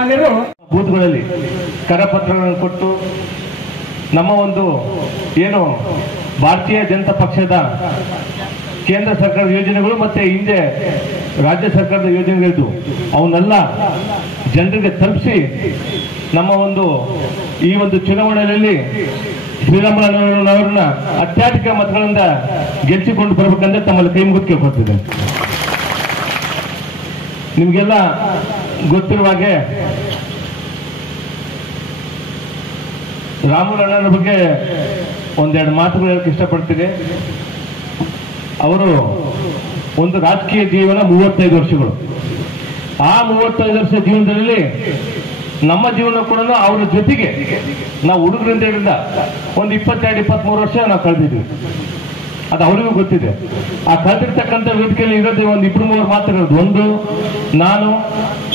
ಸಾಮಾನ್ಯರು ಬೂತ್ಗಳಲ್ಲಿ ಕರಪತ್ರಗಳನ್ನು ಕೊಟ್ಟು ನಮ್ಮ ಒಂದು ಏನು ಭಾರತೀಯ ಜನತಾ ಪಕ್ಷದ ಕೇಂದ್ರ ಸರ್ಕಾರದ ಯೋಜನೆಗಳು ಮತ್ತೆ ಹಿಂದೆ ರಾಜ್ಯ ಸರ್ಕಾರದ ಯೋಜನೆಗಳಿದ್ದು ಅವನ್ನೆಲ್ಲ ಜನರಿಗೆ ತಲುಪಿಸಿ ನಮ್ಮ ಒಂದು ಈ ಒಂದು ಚುನಾವಣೆಯಲ್ಲಿ ಶ್ರೀರಾಮುಲುರನ್ನ ಅತ್ಯಧಿಕ ಮತಗಳಿಂದ ಗೆಲ್ಲಿಸಿಕೊಂಡು ಬರಬೇಕಂದ್ರೆ ತಮ್ಮಲ್ಲಿ ಕೈ ಮುಗಿದು ಕೇಳ್ಕೊಳ್ತಿದೆ. ನಿಮಗೆಲ್ಲ ಗೊತ್ತಿರುವ ಹಾಗೆ ರಾಮುಲಣ್ಣನ ಬಗ್ಗೆ ಒಂದೆರಡು ಮಾತುಗಳು ಹೇಳಕ್ಕೆ ಇಷ್ಟಪಡ್ತೀನಿ. ಅವರು ಒಂದು ರಾಜಕೀಯ ಜೀವನ 35 ವರ್ಷಗಳು. ಆ 35 ವರ್ಷ ಜೀವನದಲ್ಲಿ ನಮ್ಮ ಜೀವನ ಕೂಡ ಅವರ ಜೊತೆಗೆ ನಾವು ಹುಡುಗರಿಂದ ಒಂದು 22-23 ವರ್ಷ ನಾವು ಕಳೆದಿದ್ವಿ. ಅದು ಅವರಿಗೂ ಗೊತ್ತಿದೆ. ಆ ಕಳೆದಿರ್ತಕ್ಕಂಥ ವೇದಿಕೆಯಲ್ಲಿ ಇರೋದು ಒಂದು 2-3 ಮಾತುಗಳದ್ದು. ಒಂದು, ನಾನು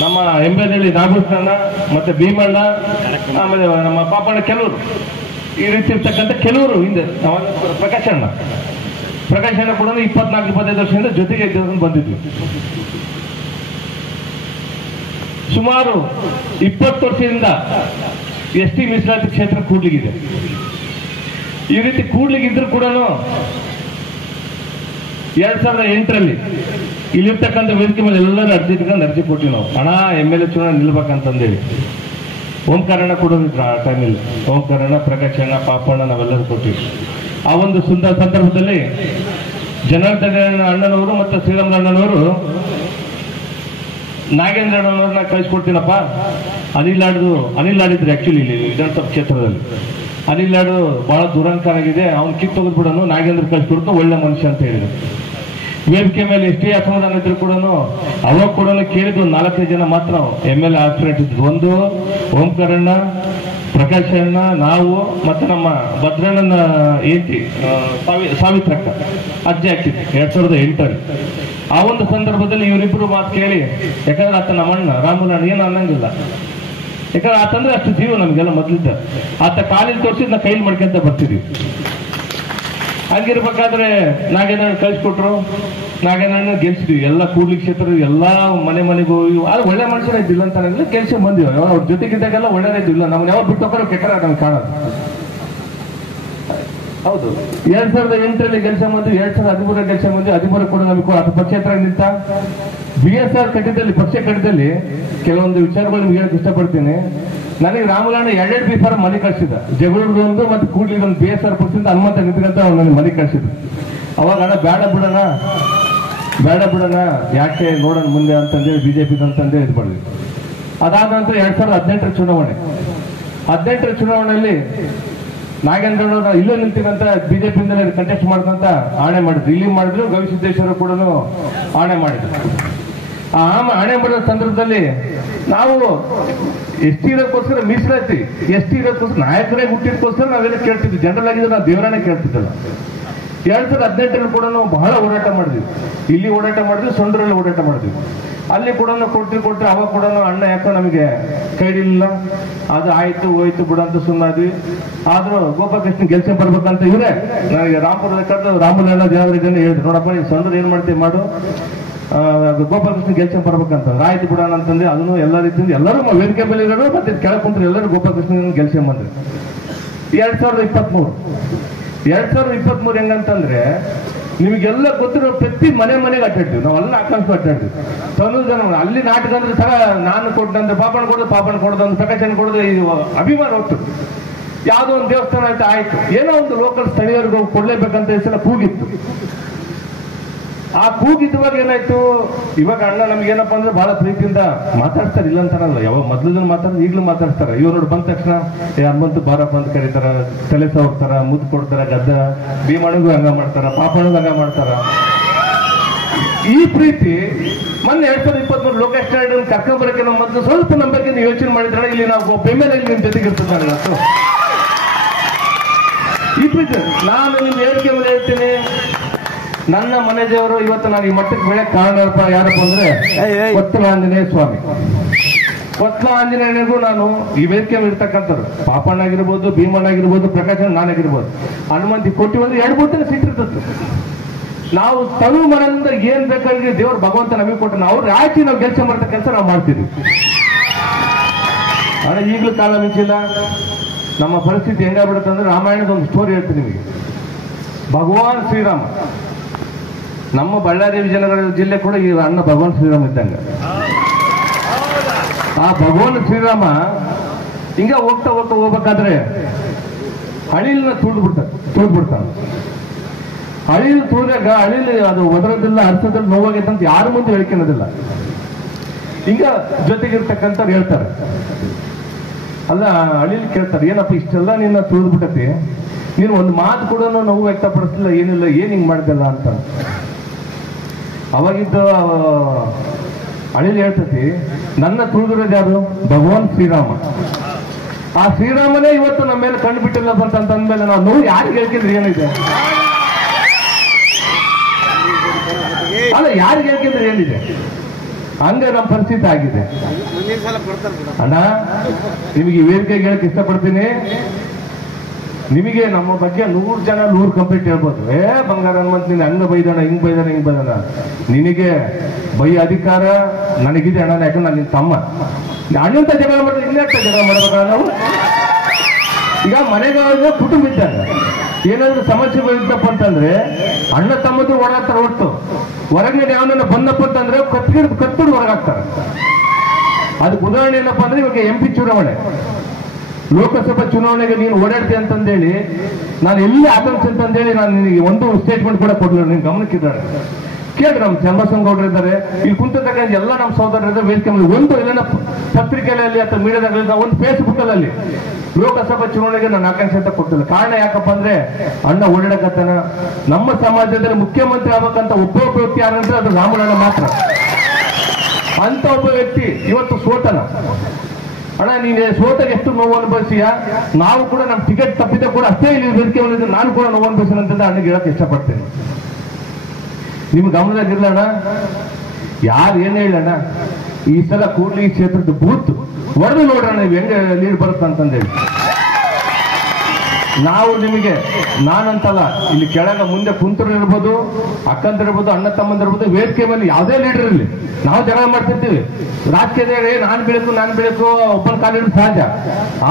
ನಮ್ಮ ಎಂಬೆನಹಳ್ಳಿ ನಾಗಭೂಷಣ ಮತ್ತೆ ಭೀಮಣ್ಣ ಆಮೇಲೆ ನಮ್ಮ ಪಾಪಣ್ಣ, ಕೆಲವರು ಈ ರೀತಿ ಇರ್ತಕ್ಕಂಥ ಕೆಲವರು ಹಿಂದೆ ಪ್ರಕಾಶ್ ಅಣ್ಣ ಕೂಡ 24-25 ವರ್ಷದಿಂದ ಜೊತೆಗೆ ಬಂದಿದ್ವಿ. ಸುಮಾರು 20 ವರ್ಷದಿಂದ ST ಮೀಸಲಾತಿ ಕ್ಷೇತ್ರ ಕೂಡ್ಲಿಗಿದೆ. ಈ ರೀತಿ ಕೂಡ್ಲಿಗಿದ್ರು ಕೂಡ 2008ರಲ್ಲಿ ಇಲ್ಲಿರ್ತಕ್ಕಂಥ ವೇದಿಕೆ ಮೇಲೆ ಎಲ್ಲರೂ ಅರ್ಜಿ ಕೊಟ್ಟಿವಿ ನಾವು. ಹಣ MLA ಚುನಾವಣೆ ನಿಲ್ಬೇಕಂತಂದೇಳಿ ಓಂಕಾರಣ್ಣ ಕೊಡೋದಿದ್ರು ಆ ಟೈಮಲ್ಲಿ. ಓಂಕಾರಣ್ಣ, ಪ್ರಕಾಶ್ ಅಣ್ಣ, ಪಾಪಣ್ಣ ನಾವೆಲ್ಲರೂ ಕೊಟ್ಟಿವಿ. ಆ ಒಂದು ಸುಂದರ ಸಂದರ್ಭದಲ್ಲಿ ಜನಾರ್ದನ ಅಣ್ಣನವರು ಮತ್ತು ಶ್ರೀರಾಮುಲು ಅಣ್ಣನವರು ನಾಗೇಂದ್ರ ಅಣ್ಣನವ್ರನ್ನ ಕಳಿಸ್ಕೊಡ್ತೀನಪ್ಪ, ಅನಿಲ್ ಆಡಿದ್ರು ಆಕ್ಚುಲಿ ಇಲ್ಲಿ ವಿಧಾನಸಭಾ ಕ್ಷೇತ್ರದಲ್ಲಿ. ಅನಿಲ್ ಲಾಡು ಬಹಳ ದುರಂಕಾರ ಆಗಿದೆ, ಅವ್ನು ಕಿತ್ತೋಗದ್ ಬಿಡೋನು, ನಾಗೇಂದ್ರ ಕಳಿಸ್ಕೊಡ್ತು, ಒಳ್ಳೆ ಮನುಷ್ಯ ಅಂತ ಹೇಳಿದ್ರು. ವೇದಿಕೆ ಮೇಲೆ ಎಷ್ಟೇ ಅಸಮಾಧಾನ ಇದ್ರು ಕೂಡ ಅವಾಗ ಕೂಡ ಕೇಳಿದ್ದು 4 ಜನ ಮಾತ್ರ MLA ಆಸ್ಪಿರೆಂಟ್ ಇದ್ದು. ಒಂದು ಓಂಕಾರಣ್ಣ, ಪ್ರಕಾಶ್ ಅಣ್ಣ, ನಾವು ಮತ್ತೆ ನಮ್ಮ ಭದ್ರಣ್ಣನ ಏಂತಿ ಸಾವಿತ್ರಕ್ಕ ಅಜ್ಜಿ ಆಗ್ತಿತ್ತು 2008ರಲ್ಲಿ. ಆ ಒಂದು ಸಂದರ್ಭದಲ್ಲಿ ಇವರಿಬ್ಬರು ಮಾತು ಕೇಳಿ, ಯಾಕಂದ್ರೆ ಆತ ನಮ್ಮಣ್ಣ ರಾಮುಲಣ್ಣ ಏನು ಅನ್ನಂಗಿಲ್ಲ, ಯಾಕಂದ್ರೆ ಆತಂದ್ರೆ ಅಷ್ಟು ಜೀವ ನಮ್ಗೆಲ್ಲ ಮೊದ್ಲಿದ್ದ. ಆತ ಕಾಲಿಗೆ ತೋರಿಸಿದ್ ನಾ ಕೈಲಿ ಮಾಡ್ಕೊಂತ ಬರ್ತಿದ್ವಿ. ಹಂಗಿರ್ಬೇಕಾದ್ರೆ ನಾಗೇಂದ್ರ ಕಳಿಸ್ಕೊಟ್ರು, ನಾಗೇಂದ್ರ ಗೆಲ್ಸಿದ್ವಿ. ಎಲ್ಲ ಕೂಡ್ಲಿ ಕ್ಷೇತ್ರ ಎಲ್ಲಾ ಮನೆಗೆ ಹೋಗಿ, ಆದ್ರೆ ಒಳ್ಳೆ ಮನುಷ್ಯರ ಇದ್ದಿಲ್ಲ ಅಂತ ಕೆಲಸ ಬಂದಿವಿ. ಅವ್ರ ಜೊತೆಗಿದ್ದಾಗೆಲ್ಲ ಒಳ್ಳೆದಿಲ್ಲ, ನಮ್ಗೆ ಯಾವ ಬಿಟ್ಟು ಹೋಗೋರು ಕೆಟ್ಟರ ನಮ್ಗೆ ಕಾಣೋದು. ಹೌದು, 2008ರಲ್ಲಿ ಕೆಲಸ ಬಂದು 2013 ಕೆಲಸ ಬಂದು 13 ಕೂಡ ನಮಗೆ ಪಕ್ಷೇತರ ನಿಂತ BSR ಕಟ್ಟಿದಲ್ಲಿ ಪಕ್ಷ ಕಟ್ಟಿದಲ್ಲಿ ಕೆಲವೊಂದು ವಿಚಾರಗಳು ನಿಮ್ಗೆ ಹೇಳಕ್ ಇಷ್ಟಪಡ್ತೀನಿ. ನನಗೆ ರಾಮುಲಣ್ಣ 2 ಬಿಫಾರ್ ಮನೆ ಕಳಿಸಿದ, ಜಗಳೂರ್ದೊಂದು ಮತ್ತೆ ಕೂಡ್ಲಿದೊಂದು BSR ಪಕ್ಷದಿಂದ ಹನುಮಂತ ನಿಂತ್ಕಂತ ನನಗೆ ಮನೆ ಕಳಿಸಿದ್ರು. ಅವಾಗ ಅಣ್ಣ ಬೇಡ ಬಿಡೋಣ ಯಾಕೆ ನೋಡೋಣ ಮುಂದೆ ಅಂತಂದೇಳಿ BJP ಅಂತಂದೇಳಿ ಇದು ಮಾಡಿದ್ವಿ. ಅದಾದ ನಂತರ 2018 ಚುನಾವಣೆಯಲ್ಲಿ ನಾಗೇಂದ್ರನವ್ರ ಇಲ್ಲೇ ನಿಲ್ತೀನಂತ BJP ಕಂಟೆಸ್ಟ್ ಮಾಡ್ಕೊಂತ ಆಣೆ ಮಾಡಿದ್ರು. ಇಲ್ಲಿ ಮಾಡಿದ್ರು, ಗವಿಸಿದ್ದೇಶ್ವರ ಕೂಡ ಆಣೆ ಮಾಡಿದ್ರು. ಆ ಆಣೆ ಮಾಡಿದ ಸಂದರ್ಭದಲ್ಲಿ ನಾವು ST ಇರೋದಕ್ಕೋಸ್ಕರ ಮೀಸಲಾತಿ, ST ಇರೋದಕ್ಕೋಸ್ಕರ ನಾಯಕರೇ ಹುಟ್ಟಿದಕ್ಕೋಸ್ಕರ ನಾವೆಲ್ಲ ಕೇಳ್ತಿದ್ವಿ. ಜನರಲ್ ಆಗಿದ್ರೆ ನಾವು ದೇವರನ್ನೇ ಕೇಳ್ತಿದ್ದಲ್ಲ. 2018ರಲ್ಲಿ ಕೂಡ ನಾವು ಬಹಳ ಓಡಾಟ ಮಾಡಿದ್ವಿ. ಇಲ್ಲಿ ಓಡಾಟ ಮಾಡಿದ್ವಿ, ಸೊಂಡ್ರಲ್ಲಿ ಓಡಾಟ ಮಾಡಿದ್ವಿ. ಅಲ್ಲಿ ಕೂಡ ಕೊಟ್ರೆ ಅವಾಗ ಕೂಡ ಅಣ್ಣ ಯಾಕೋ ನಮಗೆ ಕೈಡಿಲ್ಲ, ಅದು ಆಯ್ತು ಹೋಯ್ತು ಬಿಡಂತ ಸುಮ್ಮನಾದ್ವಿ. ಆದ್ರೂ ಗೋಪಾಲಕೃಷ್ಣ ಗೆಲ್ಸೆ ಬರ್ಬೇಕಂತ ಇವ್ರೆ ನನಗೆ ರಾಮಪುರದ ರಾಮುಲಣ್ಣ ದೇವರ ಜನ ಹೇಳಿದ್ರು, ನೋಡಪ್ಪ ನೀನು ಸೊಂಡ್ರ ಏನ್ ಮಾಡ್ತೀವಿ ಮಾಡು, ಗೋಪಾಲಕೃಷ್ಣ ಗೆಲ್ಸೆ ಬರ್ಬೇಕಂತ. ಆಯ್ತು ಬಿಡೋಣ ಅಂತಂದ್ರೆ ಅದನ್ನು ಎಲ್ಲ ರೀತಿಯಿಂದ ಎಲ್ಲರೂ ವೇದಿಕೆ ಮೇಲೆ ಇರೋರು ಮತ್ತೆ ಕೆಳಗೆ ಕುಂತ್ರು ಎಲ್ಲರೂ ಗೋಪಾಲಕೃಷ್ಣ ಗೆಲ್ಸೆ ಬಂದ್ರಿ. 2023 ಹೆಂಗಂತಂದ್ರೆ ನಿಮಗೆಲ್ಲ ಗೊತ್ತಿರೋ ಪ್ರತಿ ಮನೆಗೆ ಅಡ್ಡಾಡ್ತೀವಿ ನಾವೆಲ್ಲ ಆಕಾಂಕ್ಷ ಅಡ್ಡಾಡ್ತೀವಿ. ಜನ ಅಲ್ಲಿ ನಾಟಕ ಅಂದ್ರೆ ಸಹ ನಾನು ಕೊಟ್ಟಂದ್ರೆ ಪಾಪಣ್ಣ ಕೊಡೋದು ಪ್ರಕಾಶನ ಕೊಡೋದು ಇದು ಅಭಿಮಾನ ಹೋಗ್ತು. ಯಾವುದೋ ಒಂದು ದೇವಸ್ಥಾನ ಆಯ್ತು ಏನೋ ಒಂದು ಲೋಕಲ್ ಸ್ಥಳೀಯರಿಗೆ ಹೋಗಿ ಕೊಡ್ಲೇಬೇಕಂತ ಹೆಸರು ಕೂಗಿತ್ತು. ಆ ಕೂಗಿದ್ವಾಗ ಏನಾಯ್ತು, ಇವಾಗ ಅಣ್ಣ ನಮ್ಗೇನಪ್ಪ ಅಂದ್ರೆ ಬಹಳ ಪ್ರೀತಿಯಿಂದ ಮಾತಾಡ್ತಾರೆ, ಇಲ್ಲ ಅಂತಾರಲ್ಲ, ಯಾವಾಗ ಮೊದ್ಲು ಮಾತಾಡ್ತಾರೆ ಈಗಲೂ ಮಾತಾಡ್ತಾರೆ. ಇವ್ರು ಬಂದ ತಕ್ಷಣ ಹನುಮಂತ ಬಾರಪ್ಪ ಅಂತ ಕರೀತಾರ, ತಲೆ ಹೋಗ್ತಾರ, ಮುದ್ದು ಕೊಡ್ತಾರ, ಗದ್ದ ಭೀಮಣ್ಣಗೂ ಹಂಗ ಮಾಡ್ತಾರ, ಪಾಪಣ್ಣಗೂ ಹಂಗ ಮಾಡ್ತಾರ. ಈ ಪ್ರೀತಿ ಮೊನ್ನೆ 2023 ಲೋಕೇಶ್ ನಾಯ್ಡು ಕರ್ಕೊಂಡ್ಬರಕ್ಕೆ ನಮ್ಮ ಮೊದಲು ಸ್ವಲ್ಪ ನಮ್ಮ ಬಗ್ಗೆ ನೀವು ಯೋಚನೆ ಮಾಡಿದ್ರೆ ಇಲ್ಲಿ ನಾವು ಬೆಂಬಲಲ್ಲಿ ನಿಮ್ ಜೊತೆಗೆ ಇರ್ತದೆ. ಈ ಪ್ರೀತಿ ನಾನು ನಿಮ್ ಹೇಳಿಕೆ ಮೇಲೆ ಹೇಳ್ತೀನಿ. ನನ್ನ ಮನೆ ದೇವರು ಇವತ್ತು ನಾನು ಈ ಮಟ್ಟಕ್ಕೆ ಬೆಳಕ್ ಕಾರಣಪ್ಪ ಯಾರಪ್ಪ ಅಂದ್ರೆ ಕೊತ್ತಲ ಆಂಜನೇಯ ಸ್ವಾಮಿ. ಕೊತ್ತಲ ಆಂಜನೇಯನಿಗೂ ನಾನು ಈ ವೇದಿಕೆ ಇರ್ತಕ್ಕಂಥವ್ರು ಪಾಪಣ್ಣ ಆಗಿರ್ಬೋದು, ಭೀಮಣ್ಣ ಆಗಿರ್ಬೋದು, ಪ್ರಕಾಶ್ ನಾನಾಗಿರ್ಬೋದು, ಹನುಮಂತಿ ಕೊಟ್ಟಿ ಅಂದ್ರೆ 2-3 ದಿನ ಸಿಟ್ಟಿರ್ತದೆ. ನಾವು ತನು ಮನದಿಂದ ಏನ್ ಬೇಕಾಗಿ ದೇವ್ರು ಭಗವಂತ ನಮಗೆ ಕೊಟ್ಟು ನಾವು ರಾಜ್ಯ ನಾವು ಕೆಲಸ ಮಾಡ್ತಕ್ಕ ಕೆಲಸ ನಾವು ಮಾಡ್ತಿದ್ವಿ. ಆದರೆ ಈಗಲೂ ಕಾಲ ಮಿಂಚಿಲ್ಲ. ನಮ್ಮ ಪರಿಸ್ಥಿತಿ ಹೆಂಗಾಗ್ಬಿಡುತ್ತೆ ಅಂದ್ರೆ, ರಾಮಾಯಣದ ಒಂದು ಸ್ಟೋರಿ ಹೇಳ್ತೀನಿ ನಿಮಗೆ. ಭಗವಾನ್ ಶ್ರೀರಾಮ, ನಮ್ಮ ಬಳ್ಳಾರಿ ವಿಜಯನಗರ ಜಿಲ್ಲೆ ಕೂಡ ಈ ಅಣ್ಣ ಭಗವಾನ್ ಶ್ರೀರಾಮ ಇದ್ದಂಗೆ. ಆ ಭಗವಾನ್ ಶ್ರೀರಾಮ ಹಿಂಗ ಹೋಗ್ತಾ ಹೋಗ್ಬೇಕಾದ್ರೆ ಹಳಿಲನ್ನ ತುಳಿದ್ಬಿಡ್ತಾನೆ. ಹಳಿಲ್ ತುಳಿದಾಗ ಹಳಿಲಿ ಅದು ಒದರದಿಲ್ಲ, ಅರ್ಥದಲ್ಲಿ ನೋವಾಗೈತೆ ಅಂತ ಯಾರು ಮುಂದೆ ಹೇಳ್ಕೊಳ್ಳೋದಿಲ್ಲ. ಹಿಂಗ ಜೊತೆಗಿರ್ತಕ್ಕಂಥವ್ರು ಹೇಳ್ತಾರೆ, ಅಲ್ಲ ಹಳಿಲಿ ಕೇಳ್ತಾರೆ, ಏನಪ್ಪ ಇಷ್ಟೆಲ್ಲ ನಿನ್ನ ತುಳಿದ್ಬಿಟ್ಟತಿ, ನೀನು ಒಂದು ಮಾತು ಕೂಡ ನೋವು ವ್ಯಕ್ತಪಡಿಸಲಿಲ್ಲ, ಏನಿಲ್ಲ, ಏನ್ ಹಿಂಗ್ ಮಾಡ್ದಲ್ಲ ಅಂತ. ಅವಾಗಿದ್ದ ಹಳಿಲಿ ಹೇಳ್ತತಿ, ನನ್ನ ತುಳಿದಿರೋದು ಯಾರು? ಭಗವಾನ್ ಶ್ರೀರಾಮ. ಆ ಶ್ರೀರಾಮನೇ ಇವತ್ತು ನಮ್ಮ ಮೇಲೆ ಕಂಡು ಬಿಟ್ಟಿಲ್ಲ ಅಂತಂದ್ಮೇಲೆ ನಾವು ನೋವು ಯಾರಿಗೆ ಹೇಳ್ಕೊಂಡ್ರೆ ಏನಿದೆ? ಅಲ್ಲ, ಯಾರಿಗೆ ಹೇಳ್ಕೊಂಡ್ರೆ ಏನಿದೆ? ಹಂಗೆ ನಮ್ಮ ಪರಿಸ್ಥಿತಿ ಆಗಿದೆ. ಅಣ್ಣ, ನಿಮಗೆ ವೇದಿಕೆಗೆ ಹೇಳಕ್ ಇಷ್ಟಪಡ್ತೀನಿ, ನಿಮಗೆ ನಮ್ಮ ಬಗ್ಗೆ 100 ಜನ 100 ಕಂಪ್ಲೇಂಟ್ ಹೇಳ್ಬೋದು. ಬಂಗಾರ ಹನುಮಂತ್ ನೀನು ಹಂಗ ಬೈದಾನ, ಹಿಂಗ್ ಬೈದಾನ. ನಿನಗೆ ಬೈ ಅಧಿಕಾರ ನನಗಿದೆ ಅಣ್ಣ, ಯಾಕಂದ್ರೆ ನಾನು ನಿನ್ ತಮ್ಮ. ಅಣ್ಣಂತ ಜಗಳ ಮಾಡಿದ್ರೆ ಇನ್ನೇ ಜಗಳ ಮಾಡ್ಬೇಕಲ್ಲ ನಾವು? ಈಗ ಮನೆಗಳ ಕುಟುಂಬ ಇದ್ದಾಗ ಏನಾದ್ರು ಸಮಸ್ಯೆ ಬಂದಿದ್ದಪ್ಪ ಅಂತಂದ್ರೆ ಅಣ್ಣ ತಮ್ಮದ್ರು ಓಡಾಡ್ತಾರೆ ಹೊರತು ಹೊರಗಡೆ ಯಾವನ್ನ ಬಂದಪ್ಪ ಅಂತಂದ್ರೆ ಕತ್ತಿಡ್ ಹೊರಗಾಗ್ತಾರೆ. ಅದಕ್ಕೆ ಉದಾಹರಣೆ ಏನಪ್ಪಾ ಅಂದ್ರೆ, ಇವಾಗ MP ಚುನಾವಣೆ, ಲೋಕಸಭಾ ಚುನಾವಣೆಗೆ ನೀನು ಓಡಾಡ್ತೀಯ ಅಂತಂದೇಳಿ ನಾನು ಎಲ್ಲಿ ಆಕಾಂಕ್ಷೆ ಅಂತಂದೇಳಿ ನಾನು ನಿನಗೆ ಒಂದು ಸ್ಟೇಟ್ಮೆಂಟ್ ಕೂಡ ಕೊಡ್ಲಿಲ್ಲ. ನೀನು ಗಮನಕ್ಕಿದ್ದಾರೆ ಕೇಳ್ರಿ, ನಮ್ಮ ಚಂಬಸಂಗೌಡರು ಇದ್ದಾರೆ, ಇಲ್ಲಿ ಕುಂತಕ್ಕಂಥ ಎಲ್ಲ ನಮ್ಮ ಸಹೋದರರ ವೇದಿಕೆ ಮೇಲೆ ಒಂದು ಎಲ್ಲ ಪತ್ರಿಕೆಗಳಲ್ಲಿ ಅಥವಾ ಮೀಡಿಯಾದಲ್ಲಿ ಒಂದು ಫೇಸ್ಬುಕ್ ಅಲ್ಲಿ ಲೋಕಸಭಾ ಚುನಾವಣೆಗೆ ನಾನು ಆಕಾಂಕ್ಷೆ ಅಂತ ಕೊಟ್ಟಿಲ್ಲ. ಕಾರಣ ಯಾಕಪ್ಪ ಅಂದ್ರೆ, ಅಣ್ಣ ಓಡಾಡಕತ್ತಾನ. ನಮ್ಮ ಸಮಾಜದಲ್ಲಿ ಮುಖ್ಯಮಂತ್ರಿ ಆಗ್ಬೇಕಂತ ಒಬ್ಬ ವ್ಯಕ್ತಿ ಯಾರಂದ್ರೆ ಅದು ರಾಮಣ್ಣ ಮಾತ್ರ. ಅಂತ ಒಬ್ಬ ವ್ಯಕ್ತಿ ಇವತ್ತು ಸೋತನ. ಅಣ್ಣ, ನೀನು ಸೋತಾಗ ಎಷ್ಟು ನೋವು ಅನುಭವಿಸಿಯ, ನಾವು ಕೂಡ ನಮ್ಮ ಟಿಕೆಟ್ ತಪ್ಪಿದ ಕೂಡ ಅಷ್ಟೇ ಇಲ್ಲಿ ವೇದಿಕೆ ಮೇಲೆ ನಾನು ಕೂಡ ನೋವು ಅನುಭವಿಸಿನ ಅಂತ ಅಣ್ಣಗೆ ಹೇಳಕ್ ಇಷ್ಟಪಡ್ತೇನೆ. ನಿಮ್ ಗಮನದಾಗಿರ್ಲ ಅಣ್ಣ, ಯಾರು ಏನ್ ಹೇಳಣ್ಣ, ಈ ಸಲ ಕೂಡ್ಲಿ ಕ್ಷೇತ್ರದ ಬೂತ್ ಹೊಡೆದು ನೋಡ್ರಣ್ಣ ನೀವು ಹೆಂಗೆ ಲೀಡ್ ಬರುತ್ತಂತಂದೇಳಿ. ನಾವು ನಿಮಗೆ, ನಾನಂತಲ್ಲ, ಇಲ್ಲಿ ಕೆಳಗ ಮುಂದೆ ಕುಂತರು ಇರ್ಬೋದು, ಅಕ್ಕಂದಿರ್ಬೋದು, ಅಣ್ಣ ತಮ್ಮಂದಿರ್ಬೋದು, ವೇದಿಕೆ ಮೇಲೆ ಯಾವುದೇ ಲೀಡರ್ ಇರಲಿ, ನಾವು ಜಗಳ ಮಾಡ್ತಿರ್ತೀವಿ. ರಾಜಕೀಯದಲ್ಲಿ ನಾನು ಬೆಳಕು ಒಬ್ಬನ ಕಾಲಿಡೋದು ಸಹಜ.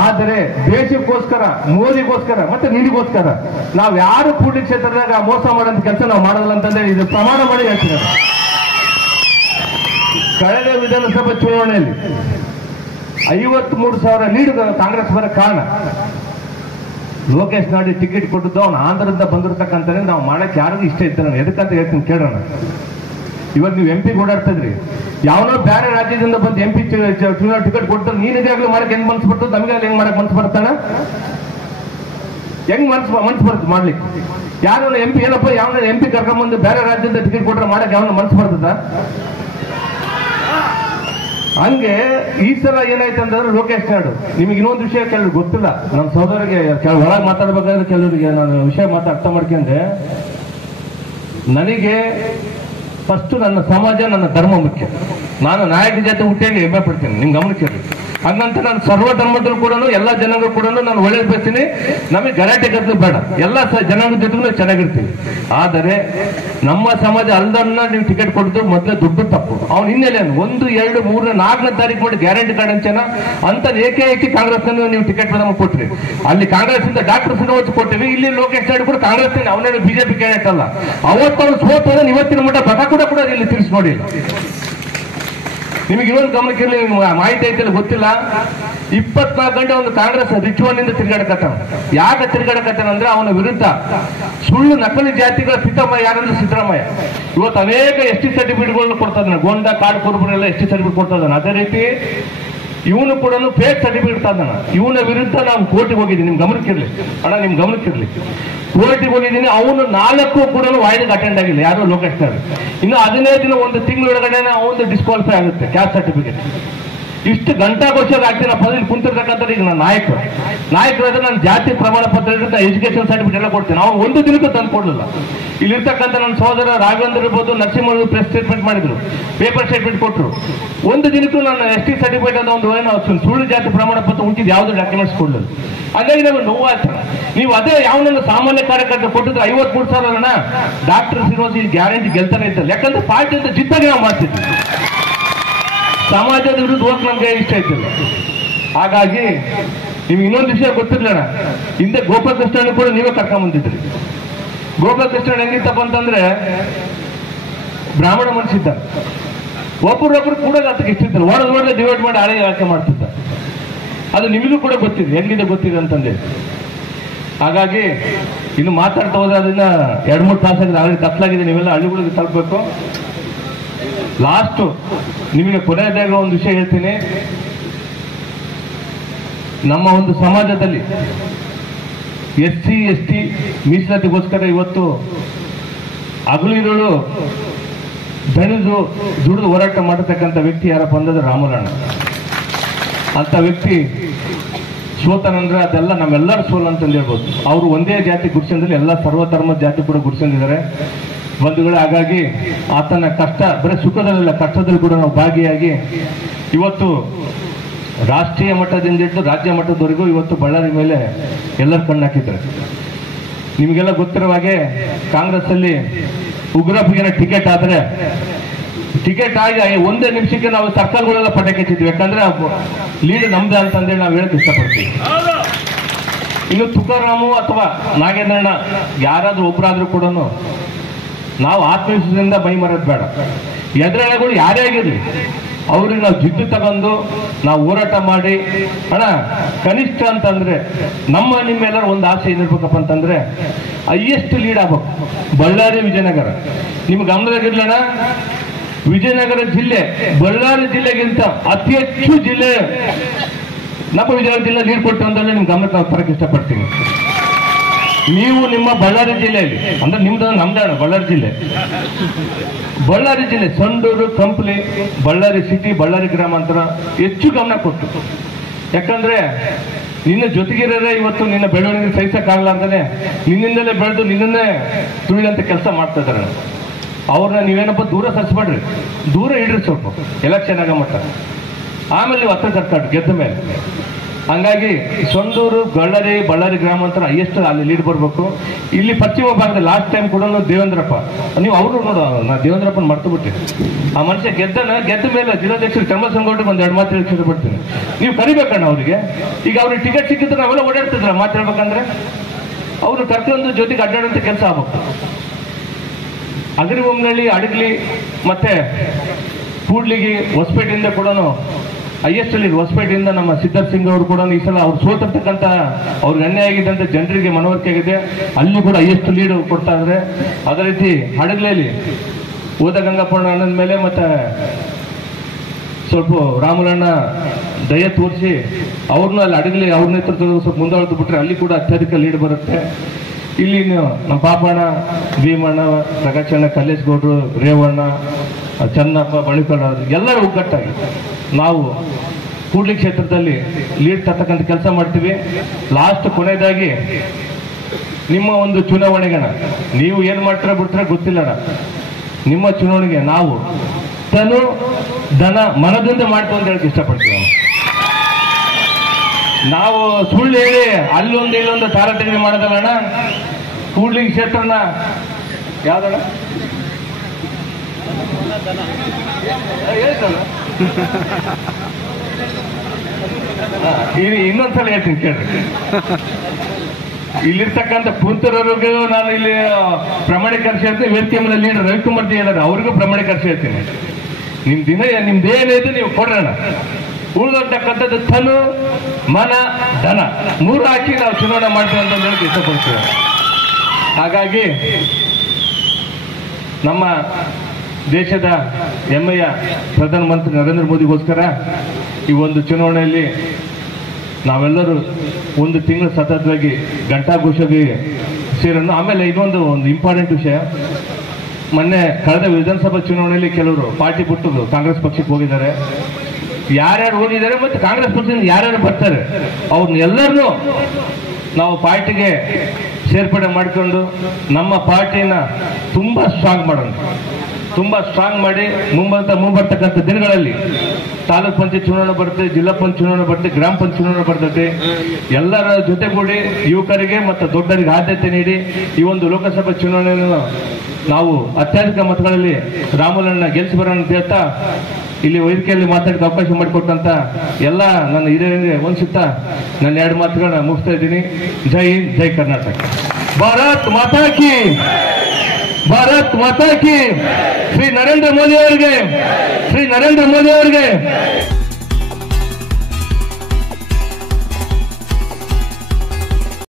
ಆದರೆ ದೇಶಕ್ಕೋಸ್ಕರ, ಮೋದಿಗೋಸ್ಕರ ಮತ್ತೆ ನಿನಗೋಸ್ಕರ ನಾವು ಯಾರು ಕೂಡ್ಲಿ ಕ್ಷೇತ್ರದಾಗ ಮೋಸ ಮಾಡೋಂಥ ಕೆಲಸ ನಾವು ಮಾಡೋದಿಲ್ಲ ಅಂತಂದ್ರೆ ಇದು ಪ್ರಮಾಣ ಮಾಡಿ ಹೇಳ್ತೀನಿ. ಕಳೆದ ವಿಧಾನಸಭಾ ಚುನಾವಣೆಯಲ್ಲಿ 53,000 ಲೀಡ್ ಕಾಂಗ್ರೆಸ್ ಬರೋ ಕಾರಣ ಲೋಕೇಶ್ ನಾಡಿ ಟಿಕೆಟ್ ಕೊಟ್ಟಿದ್ದು ಅವ್ನು ಆಂಧ್ರದಿಂದ ಬಂದಿರ್ತಕ್ಕಂಥ ನಾವು ಮಾಡಕ್ಕೆ ಯಾರಿಗೂ ಇಷ್ಟ ಇತ್ತು. ನಾನು ಎದಕ್ಕಂತ ಹೇಳ್ತೀನಿ ಕೇಳೋಣ. ಇವಾಗ ನೀವು MP ಓಡಾಡ್ತಿದ್ರಿ, ಯಾವನೋ ಬೇರೆ ರಾಜ್ಯದಿಂದ ಬಂದು MP ಚುನಾವಣೆ ಟಿಕೆಟ್ ಕೊಡ್ತಾರೆ, ನೀನ್ ಇದಾಗ್ಲೂ ಮಾಡಕ್ ಹೆಂಗ್ ಮನ್ಸು ಬರ್ತದೆ? ನಮಗೆ ಹೆಂಗ್ ಮಾಡಕ್ ಮನ್ಸು ಬರ್ತಾನ? ಹೆಂಗ್ ಮನ್ಸು ಬರ್ತದೆ ಮಾಡ್ಲಿಕ್ಕೆ? ಯಾರು MP ಏನಪ್ಪ, ಯಾವನ MP ಕರ್ಕೊಂಡ್ಬಂದು ಬೇರೆ ರಾಜ್ಯದಿಂದ ಟಿಕೆಟ್ ಕೊಟ್ರೆ ಮಾಡಕ್ ಯಾವನ ಮನ್ಸು ಬರ್ತದ? ಹಂಗೆ ಈ ಸಲ ಏನಾಯ್ತು ಅಂತಂದ್ರೆ, ಲೋಕೇಶ್ ನಾಯ್ಡು, ನಿಮಗೆ ಇನ್ನೊಂದು ವಿಷಯ ಕೆಲವ್ರಿಗೆ ಗೊತ್ತಿಲ್ಲ, ನಮ್ಮ ಸಹೋದರಿಗೆ ಒಳಗೆ ಮಾತಾಡ್ಬೇಕಾದ್ರೆ ಕೆಲವರಿಗೆ ನಾನು ವಿಷಯ ಅರ್ಥ ಮಾಡ್ಕೊಂಡೆ. ನನಗೆ ಫಸ್ಟ್ ನನ್ನ ಸಮಾಜ, ನನ್ನ ಧರ್ಮ ಮುಖ್ಯ. ನಾನು ನಾಯಕ ಜೊತೆ ಹುಟ್ಟಿಯಾಗಿ ಹೆಮ್ಮೆ ಪಡ್ತೀನಿ, ನಿಮ್ ಗಮನಕ್ಕೆ. ಹಾಗಂತ ನಾನು ಸರ್ವ ಧರ್ಮದಲ್ಲೂ ಕೂಡ ಎಲ್ಲ ಜನಾಂಗ ಕೂಡ ನಾನು ಒಳ್ಳೇದು ಬರ್ತೀನಿ. ನಮಗೆ ಗಲಾಟೆ ಕತ್ತಲು ಬೇಡ, ಎಲ್ಲ ಜನಾಂಗದ ಜೊತೆಗೂ ಚೆನ್ನಾಗಿರ್ತೀವಿ. ಆದರೆ ನಮ್ಮ ಸಮಾಜ ಅಲ್ದನ್ನ ನೀವು ಟಿಕೆಟ್ ಕೊಡೋದು ಮೊದಲೇ ದುಡ್ಡು ತಪ್ಪು. ಅವ್ನು ಹಿನ್ನೆಲೆ 1, 2, 3, 4ನೇ ತಾರೀಕು ಮಾಡಿ ಗ್ಯಾರಂಟಿ ಕಾರ್ಡ್ ಅಂಚೆನ ಅಂತ ಏಕೆ ಕಾಂಗ್ರೆಸ್ ನೀವು ಟಿಕೆಟ್ ನಮಗೆ ಕೊಟ್ರಿ. ಅಲ್ಲಿ ಕಾಂಗ್ರೆಸ್ ಇಂದ ಡಾಕ್ಟರ್ ಸಿನೋಜ್ ಕೊಟ್ಟಿವಿ, ಇಲ್ಲಿ ಲೋಕೇಶ್ ನಾಯ್ಡು ಕೂಡ ಕಾಂಗ್ರೆಸ್, ಅವನೇನು ಬಿಜೆಪಿ ಕ್ಯಾಂಡಿಡೇಟ್ ಅಲ್ಲ. ಅವತ್ತು ಅವ್ನು ಸೋತ ಇವತ್ತಿನ ಮಟ್ಟ ಬಕ ಕೂಡ ಇಲ್ಲಿ ತಿಳಿಸಿ ನೋಡಿಲ್ಲ. ನಿಮಗೆ ಇನ್ನೊಂದು ಗಮನಕ್ಕೆ ಮಾಹಿತಿ ಐತಿಲ್ಲ ಗೊತ್ತಿಲ್ಲ, 24 ಗಂಟೆ ಒಂದು ಕಾಂಗ್ರೆಸ್ ರಿಚುವಲ್ನಿಂದ ತಿರುಗಾಡಕತ್ತಾನ. ಯಾಕೆ ತಿರುಗಾಡಕತ್ತಾನ ಅಂದ್ರೆ, ಅವನ ವಿರುದ್ಧ ಸುಳ್ಳು ನಕಲಿ ಜಾತಿಗಳ ಸಿದ್ದರಾಮಯ್ಯ, ಯಾರಂದ್ರೆ ಸಿದ್ದರಾಮಯ್ಯ ಇವತ್ತು ಅನೇಕ ST ಸರ್ಟಿಫಿಕೇಟ್ಗಳನ್ನು ಕೊಡ್ತಾ ಇದ್ದಾನೆ. ಗೋಂಡ ಕಾಡು ಕುರುಬರೆಲ್ಲ ST ಸರ್ಟಿಫಿಕೇಟ್ ಕೊಡ್ತಾ ಇದ್ದಾನೆ. ಅದೇ ರೀತಿ ಇವನು ಕೂಡ ಫೇಕ್ ಸರ್ಟಿಫಿಕೇಟ್ ಇಡ್ತಾನ. ಇವನ ವಿರುದ್ಧ ನಾನು ಕೋರ್ಟಿಗೆ ಹೋಗಿದ್ದೀನಿ, ನಿಮ್ ಗಮನಕ್ಕಿರ್ಲಿ ಅಣ್ಣ, ನಿಮ್ ಗಮನಕ್ಕಿರ್ಲಿ. ಕೋರ್ಟಿಗೆ ಹೋಗಿದ್ದೀನಿ, ಅವನು 4 ಕೂಡ ವಾಯ್ದೆಗೆ ಅಟೆಂಡ್ ಆಗಿಲ್ಲ, ಯಾರು ಲೋಕೇಶ್ ನಾಯ್ಡು. ಇನ್ನು 15 ದಿನ, 1 ತಿಂಗಳೊಳಗಡೆ ಅವನು ಡಿಸ್ಕ್ವಾಲಿಫೈ ಆಗುತ್ತೆ ಕ್ಯಾಸ್ಟ್ ಸರ್ಟಿಫಿಕೇಟ್. ಇಷ್ಟು ಗಂಟಾಗೋಷ್ಠಿಯಾಗಿ ಆಗ್ತೀನಿ ಪದವಿ ಕುಂತಿರ್ತಕ್ಕಂಥ ಈಗ ನಾನು ನಾಯಕರಾದ್ರೆ ನಾನು ಜಾತಿ ಪ್ರಮಾಣ ಪತ್ರ ಇರುತ್ತೆ, ಎಜುಕೇಶನ್ ಸರ್ಟಿಫಿಕೇಟ್ ಎಲ್ಲ ಕೊಡ್ತೀನಿ. ಅವ್ನು ಒಂದು ದಿನಕ್ಕೂ ತಂದು ಕೊಡಲಿಲ್ಲ. ಇಲ್ಲಿರ್ತಕ್ಕಂಥ ನನ್ನ ಸಹೋದರ ರಾಘವೇಂದ್ರ ಇರ್ಬೋದು, ನರಸಿಂಹ ಪ್ರೆಸ್ ಸ್ಟೇಟ್ಮೆಂಟ್ ಮಾಡಿದ್ರು, ಪೇಪರ್ ಸ್ಟೇಟ್ಮೆಂಟ್ ಕೊಟ್ಟರು. ಒಂದು ದಿನಕ್ಕೂ ನಾನು ST ಸರ್ಟಿಫಿಕೇಟ್ ಅಂತ ಒಂದು ಸುಳ್ಳು ಜಾತಿ ಪ್ರಮಾಣ ಪತ್ರ ಉಂಟಿದ್ದು ಯಾವುದೇ ಡಾಕ್ಯುಮೆಂಟ್ಸ್ ಕೊಡಲಿಲ್ಲ. ಹಾಗಾಗಿ ನಮಗೆ ನೋವಾಯ್ತು. ನೀವು ಅದೇ ಯಾವನನ್ನು ಸಾಮಾನ್ಯ ಕಾರ್ಯಕರ್ತರು ಕೊಟ್ಟಿದ್ರೆ 53,000 ಡಾಕ್ಟರ್ ಸಿರೋಸಿ ಗ್ಯಾರಂಟಿ ಗೆಲ್ತಾನೆ ಇರ್ತಲ್ಲ. ಯಾಕಂದ್ರೆ ಪಾರ್ಟಿ ಅಂತ ಜಿದ್ದಾಗಿ ನಾವು ಮಾಡ್ತಿದ್ವಿ. ಸಮಾಜದ ವಿರುದ್ಧ ಹೋಗಕ್ಕೆ ನಮ್ಗೆ ಇಷ್ಟ ಆಯ್ತಿಲ್ಲ. ಹಾಗಾಗಿ ನಿಮ್ಗೆ ಇನ್ನೊಂದು ವಿಷಯ ಗೊತ್ತಿರ್ಲಿಲ್ಲ, ಹಿಂದೆ ಗೋಪಾಲಕೃಷ್ಣ ಕೂಡ ನೀವೇ ಕರ್ಕೊಂಡ್ ಬಂದಿದ್ರಿ. ಗೋಪಾಲಕೃಷ್ಣ ಹೆಂಗಿತ್ತಪ್ಪ ಅಂತಂದ್ರೆ ಬ್ರಾಹ್ಮಣ ಮನುಷ್ಯಿದ್ದ, ಒಬ್ಬರೊಬ್ರು ಕೂಡ ಅದಕ್ಕೆ ಇಷ್ಟಿದ್ರು, ಓಡೋದ್ ಡಿವೈಡ್ ಮಾಡಿ ಆಳೆ ಆಯ್ಕೆ ಮಾಡ್ತಿದ್ದ. ಅದು ನಿಮಗೂ ಕೂಡ ಗೊತ್ತಿದೆ, ಹೆಂಗಿದೆ ಗೊತ್ತಿದೆ ಅಂತಂದೆ. ಹಾಗಾಗಿ ಇನ್ನು ಮಾತಾಡ್ತಾ ಹೋದ್ರೆ ಅದನ್ನ 2-3 ತಾಸಾಗಿದೆ, ಆಲ್ರೆಡಿ ಕತ್ಲಾಗಿದೆ, ನೀವೆಲ್ಲ ಹಳ್ಳಿಗಳಿಗೆ ತಲುಪಬೇಕು. ಲಾಸ್ಟ್ ನಿಮಗೆ ಕೊನೆಯದಾಗ ಒಂದು ವಿಷಯ ಹೇಳ್ತೀನಿ. ನಮ್ಮ ಒಂದು ಸಮಾಜದಲ್ಲಿ SC ST ಮೀಸಲಾತಿಗೋಸ್ಕರ ಇವತ್ತು ಹಗಲಿರುಳು ದುಡಿದು ಹೋರಾಟ ಮಾಡತಕ್ಕಂಥ ವ್ಯಕ್ತಿ ಯಾರಪ್ಪ ಅಂದ್ರೆ ರಾಮುಲಣ್ಣ ಅಂತ ವ್ಯಕ್ತಿ ಸೋತನಂದ್ರೆ ಅದೆಲ್ಲ ನಮ್ಮೆಲ್ಲರ ಸೋಲು ಅಂತಂದು ಹೇಳ್ಬೋದು. ಅವರು ಒಂದೇ ಜಾತಿ ಗುಡ್ಸಂದಲ್ಲಿ ಎಲ್ಲ ಸರ್ವಧರ್ಮ ಜಾತಿ ಕೂಡ ಗುಡ್ಸಂದಿದ್ದಾರೆ ಬಂಧುಗಳು. ಹಾಗಾಗಿ ಆತನ ಕಷ್ಟ ಬರೀ ಸುಖದಲ್ಲ, ಕಷ್ಟದಲ್ಲಿ ಕೂಡ ನಾವು ಭಾಗಿಯಾಗಿ ಇವತ್ತು ರಾಷ್ಟ್ರೀಯ ಮಟ್ಟದಿಂದ ಹಿಡಿದು ರಾಜ್ಯ ಮಟ್ಟದವರೆಗೂ ಇವತ್ತು ಬಳ್ಳಾರಿ ಮೇಲೆ ಎಲ್ಲರ ಕಣ್ಣು ಹಾಕಿದ್ದಾರೆ. ನಿಮಗೆಲ್ಲ ಗೊತ್ತಿರುವ ಹಾಗೆ ಕಾಂಗ್ರೆಸ್ ಅಲ್ಲಿ ಉಗ್ರಪ್ಪಗೆ ಟಿಕೆಟ್ ಆದ್ರೆ ಟಿಕೆಟ್ ಆಗಿ ಒಂದೇ ನಿಮಿಷಕ್ಕೆ ನಾವು ಸರ್ಕಾರಗಳೆಲ್ಲ ಪಟಾಕಿ ಹಚ್ಚಿದ್ವಿ. ಯಾಕಂದ್ರೆ ಲೀಡ್ ನಮ್ದೆ ಅಂತಂದೇಳಿ ನಾವು ಹೇಳಕ್ ಇಷ್ಟಪಡ್ತೀವಿ. ಇನ್ನು ತುಕಾರಾಮು ಅಥವಾ ನಾಗೇಂದ್ರಣ್ಣ ಯಾರಾದ್ರೂ ಒಬ್ಬರಾದ್ರೂ ಕೂಡ ನಾವು ಆತ್ಮವಿಶ್ವಾಸದಿಂದ ಮೈ ಮರೆಯೋದು ಬೇಡ. ಎದುರಾಳಿಗಳು ಯಾರೇ ಆಗಿರ್ಲಿ ಅವ್ರಿಗೆ ನಾವು ಜಿದ್ದು ತಗೊಂಡು ನಾವು ಹೋರಾಟ ಮಾಡಿ ಅಣ್ಣ ಕನಿಷ್ಠ ಅಂತಂದ್ರೆ ನಿಮ್ಮೆಲ್ಲರ ಒಂದು ಆಸೆ ಏನಿರ್ಬೇಕಪ್ಪ ಅಂತಂದ್ರೆ ಹೈಯೆಸ್ಟ್ ಲೀಡ್ ಆಗ್ಬೇಕು. ಬಳ್ಳಾರಿ ವಿಜಯನಗರ ನಿಮ್ಗೆ ಗಮನದಾಗಿರ್ಲಣ್ಣ, ವಿಜಯನಗರ ಜಿಲ್ಲೆ ಬಳ್ಳಾರಿ ಜಿಲ್ಲೆಗಿಂತ ಅತಿ ಹೆಚ್ಚು ಜಿಲ್ಲೆ ನಮ್ಮ ವಿಜಯನಗರ ಜಿಲ್ಲೆ ನೀರು ಕೊಟ್ಟು ಅಂತಂದ್ರೆ ನಿಮ್ಗೆ ಗಮನಕ್ಕೆ ನಾವು ತರಕ್ಕೆ ಇಷ್ಟಪಡ್ತೀನಿ. ನೀವು ನಿಮ್ಮ ಬಳ್ಳಾರಿ ಜಿಲ್ಲೆಯಲ್ಲಿ ಅಂದ್ರೆ ನಿಮ್ದು ನಮ್ದಾಣ ಬಳ್ಳಾರಿ ಜಿಲ್ಲೆ ಸಂಡೂರು, ಕಂಪ್ಲಿ, ಬಳ್ಳಾರಿ ಸಿಟಿ, ಬಳ್ಳಾರಿ ಗ್ರಾಮಾಂತರ ಹೆಚ್ಚು ಗಮನ ಕೊಟ್ಟು. ಯಾಕಂದ್ರೆ ನಿನ್ನ ಜೊತೆಗಿರೋರೇ ಇವತ್ತು ನಿನ್ನ ಬೆಳವಣಿಗೆ ಸಹಿಸಕ್ಕಾಗಲ್ಲ ಅಂತಾನೆ ನಿನ್ನಿಂದಲೇ ಬೆಳೆದು ನಿನ್ನನ್ನೇ ತುಳಿದಂತ ಕೆಲಸ ಮಾಡ್ತಾ ಇದ್ದಾರೆ. ಅವ್ರನ್ನ ನೀವೇನಪ್ಪ ದೂರ ಸರಿಸ್ಬೇಡ್ರಿ, ದೂರ ಇಡ್ರಿ ಸ್ವಲ್ಪ ಎಲೆಕ್ಷನ್ ಆಗ ಮಟ್ಟ, ಆಮೇಲೆ ನೀವು ಹತ್ರ ಕರ್ಕಾಡ್ರಿ ಗೆದ್ದ ಮೇಲೆ. ಹಂಗಾಗಿ ಸೊಂಡೂರು, ಬಳ್ಳಾರಿ ಗ್ರಾಮಾಂತರ ಹೈಯೆಸ್ಟ್ ಅಲ್ಲಿ ಲೀಡ್ ಬರಬೇಕು. ಇಲ್ಲಿ ಪಶ್ಚಿಮ ಭಾಗದಲ್ಲಿ ಲಾಸ್ಟ್ ಟೈಮ್ ಕೂಡ ದೇವೇಂದ್ರಪ್ಪ, ನೀವು ಅವರು ನೋಡು, ನಾ ದೇವೇಂದ್ರಪ್ಪನ ಮರ್ತು ಬಿಟ್ಟೆ. ಆ ಮನುಷ್ಯ ಗೆದ್ದ ಮೇಲೆ ಜಿಲ್ಲಾಧ್ಯಕ್ಷರು ಕರ್ಮಸಂಗೋಟಿಗೆ ಒಂದು 2 ಮಾತು ಹೇಳಿ ಇಷ್ಟಪಡ್ತೀನಿ. ನೀವು ಕರಿಬೇಕಣ್ಣ ಅವರಿಗೆ. ಈಗ ಅವ್ರಿಗೆ ಟಿಕೆಟ್ ಸಿಕ್ಕಿದ್ರೆ ನಾವೆಲ್ಲ ಓಡಾಡ್ತಿದ್ರ ಮಾತಾಡ್ಬೇಕಂದ್ರೆ ಅವ್ರು ಕರ್ಕೊಂಡು ಜೊತೆಗೆ ಅಡ್ಡಾಡಂತ ಕೆಲಸ ಆಗ್ಬೇಕು. ಅಗರಿಬೊಮ್ಮನಹಳ್ಳಿ, ಅಡಗ್ಲಿ ಮತ್ತೆ ಕೂಡ್ಲಿಗಿ, ಹೊಸಪೇಟೆಯಿಂದ ಕೂಡ ಹೈಯೆಸ್ಟ್ ಲೀಡ್. ಹೊಸಪೇಟೆಯಿಂದ ನಮ್ಮ ಸಿದ್ಧಾರ್ಥ ಸಿಂಗ್ ಅವರು ಕೂಡ ಈ ಸಲ ಅವ್ರು ಸೋತಿರ್ತಕ್ಕಂಥ ಅವ್ರಿಗೆ ಅನ್ಯಾಯ ಆಗಿದ್ದಂತ ಜನರಿಗೆ ಮನವರಿಕೆ ಆಗಿದೆ, ಅಲ್ಲಿ ಕೂಡ ಹೈಯೆಸ್ಟ್ ಲೀಡ್ ಕೊಡ್ತಾ ಇದ್ರೆ. ಅದೇ ರೀತಿ ಹಡಗ್ಲೆಯಲ್ಲಿ ಓದ ಗಂಗಪ್ಪಣ್ಣ ಅಣ್ಣನ ಮೇಲೆ ಮತ್ತೆ ಸ್ವಲ್ಪ ರಾಮುಲಣ್ಣ ದಯ ತೋರಿಸಿ ಅವ್ರನ್ನ ಅಲ್ಲಿ ಅಡಗಲಿ ಅವ್ರ ನೇತೃತ್ವದ ಸ್ವಲ್ಪ ಮುಂದಾಳ್ತು ಬಿಟ್ರೆ ಅಲ್ಲಿ ಕೂಡ ಅತ್ಯಧಿಕ ಲೀಡ್ ಬರುತ್ತೆ. ಇಲ್ಲಿ ನಮ್ಮ ಪಾಪಣ್ಣ, ಭೀಮಣ್ಣ, ಪ್ರಕಾಶಣ್ಣ, ಕಲ್ಲೇಶ್ಗೌಡರು, ರೇವಣ್ಣ, ಚನ್ನಪ್ಪ, ಬಳಿಕಡ ಎಲ್ಲರೂ ಒಗ್ಗಟ್ಟಾಗಿ ನಾವು ಕೂಡ್ಲಿ ಕ್ಷೇತ್ರದಲ್ಲಿ ಲೀಡ್ ತರ್ತಕ್ಕಂಥ ಕೆಲಸ ಮಾಡ್ತೀವಿ. ಲಾಸ್ಟ್ ಕೊನೆಯದಾಗಿ ನಿಮ್ಮ ಒಂದು ಚುನಾವಣೆಗಣ ನೀವು ಏನ್ ಮಾಡ್ತೀರ ಬಿಡ್ತೀರ ಗೊತ್ತಿಲ್ಲಣ್ಣ, ನಿಮ್ಮ ಚುನಾವಣೆಗೆ ನಾವು ತನು ಧನ ಮನದಿಂದ ಮಾಡ್ತೀವಿ ಅಂತ ಹೇಳಕ್ ಇಷ್ಟಪಡ್ತೀವಿ. ನಾವು ಸುಳ್ಳು ಹೇಳಿ ಅಲ್ಲೊಂದು ಇಲ್ಲೊಂದು ತಾರತಮ್ಯ ಮಾಡೋದಲ್ಲಣ್ಣ. ಕೂಡ್ಲಿ ಕ್ಷೇತ್ರನ ಯಾವ್ದಣ್ಣ ಹೇಳ್ತಲ್ಲ, ಇನ್ನೊಂದ್ಸಲ ಹೇಳ್ತೀನಿ ಕೇಳ್ರಿ. ಇಲ್ಲಿರ್ತಕ್ಕಂಥ ಕುಂತರವ್ರಿಗೂ ನಾನು ಇಲ್ಲಿ ಪ್ರಮಾಣೀಕರಿಸಿ ಹೇಳ್ತೀನಿ. ವೇದಿಕೆ ಮೇಲೆ ಲೀಡರ್ ರವಿಕುಮಾರ್ ಜಿ ಹೇಳಿದ್ರೆ ಅವ್ರಿಗೂ ಪ್ರಮಾಣೀಕರಿಸಿ ಹೇಳ್ತೀನಿ. ನಿಮ್ದೇನಿದೆ ನೀವು ಕೊಡ್ರಣ. ಉಳಿದಕ್ಕಂಥದ್ದು ತನು, ಮನ, ಧನ 3 ಹಾಕಿ ನಾವು ಚುನಾವಣೆ ಮಾಡ್ತೀವಿ ಅಂತ ಹೇಳಕ್ಕೆ ಇಷ್ಟಪಡ್ತೀವಿ. ಹಾಗಾಗಿ ನಮ್ಮ ದೇಶದ ಹೆಮ್ಮೆಯ ಪ್ರಧಾನಮಂತ್ರಿ ನರೇಂದ್ರ ಮೋದಿಗೋಸ್ಕರ ಈ ಒಂದು ಚುನಾವಣೆಯಲ್ಲಿ ನಾವೆಲ್ಲರೂ 1 ತಿಂಗಳು ಸತತವಾಗಿ ಘಂಟಾಘೋಷವಾಗಿ ಸೇರನ್ನು. ಆಮೇಲೆ ಇನ್ನೊಂದು ಇಂಪಾರ್ಟೆಂಟ್ ವಿಷಯ, ಮೊನ್ನೆ ಕಳೆದ ವಿಧಾನಸಭಾ ಚುನಾವಣೆಯಲ್ಲಿ ಕೆಲವರು ಪಾರ್ಟಿ ಬಿಟ್ಟು ಕಾಂಗ್ರೆಸ್ ಪಕ್ಷಕ್ಕೆ ಹೋಗಿದ್ದಾರೆ. ಯಾರ್ಯಾರು ಹೋಗಿದ್ದಾರೆ ಮತ್ತೆ ಕಾಂಗ್ರೆಸ್ ಪಕ್ಷದಿಂದ ಯಾರ್ಯಾರು ಬರ್ತಾರೆ ಅವ್ರನ್ನ ಎಲ್ಲರನ್ನೂ ನಾವು ಪಾರ್ಟಿಗೆ ಸೇರ್ಪಡೆ ಮಾಡಿಕೊಂಡು ನಮ್ಮ ಪಾರ್ಟಿನ ತುಂಬಾ ಸ್ಟ್ರಾಂಗ್ ಮಾಡೋಣ. ತುಂಬಾ ಸ್ಟ್ರಾಂಗ್ ಮಾಡಿ ಮುಂಬರ್ತಕ್ಕಂಥ ದಿನಗಳಲ್ಲಿ ತಾಲೂಕ್ ಪಂಚಾಯತ್ ಚುನಾವಣೆ ಬರುತ್ತೆ, ಜಿಲ್ಲಾ ಪಂಚಾಯತ್ ಚುನಾವಣೆ ಬರುತ್ತೆ, ಗ್ರಾಮ ಪಂಚಾಯತ್ ಚುನಾವಣೆ ಬರ್ತದೆ. ಎಲ್ಲರ ಜೊತೆಗೂಡಿ ಯುವಕರಿಗೆ ಮತ್ತು ದೊಡ್ಡರಿಗೆ ಆದ್ಯತೆ ನೀಡಿ ಈ ಒಂದು ಲೋಕಸಭಾ ಚುನಾವಣೆಯನ್ನು ನಾವು ಅತ್ಯಧಿಕ ಮತಗಳಲ್ಲಿ ರಾಮುಲನ್ನ ಗೆಲ್ಲಿಸಿ ಬರೋಣ ಅಂತ ಹೇಳ್ತಾ ಇಲ್ಲಿ ವೇದಿಕೆಯಲ್ಲಿ ಮಾತಾಡಕ್ಕೆ ಅವಕಾಶ ಮಾಡಿಕೊಟ್ಟಂತ ಎಲ್ಲ ನನ್ನ ಹಿರಿಯರಿಗೆ ವಂದಿಸುತ್ತಾ ನನ್ನ 2 ಮಾತುಗಳನ್ನ ಮುಗಿಸ್ತಾ ಇದ್ದೀನಿ. ಜೈ ಹಿಂದ್, ಜೈ ಕರ್ನಾಟಕ. ಭಾರತ್ ಮಾತಾ ಕಿ, ಭಾರತ್ ಮಾತಾ ಕಿ. ಶ್ರೀ ನರೇಂದ್ರ ಮೋದಿ ಅವರಿಗೆ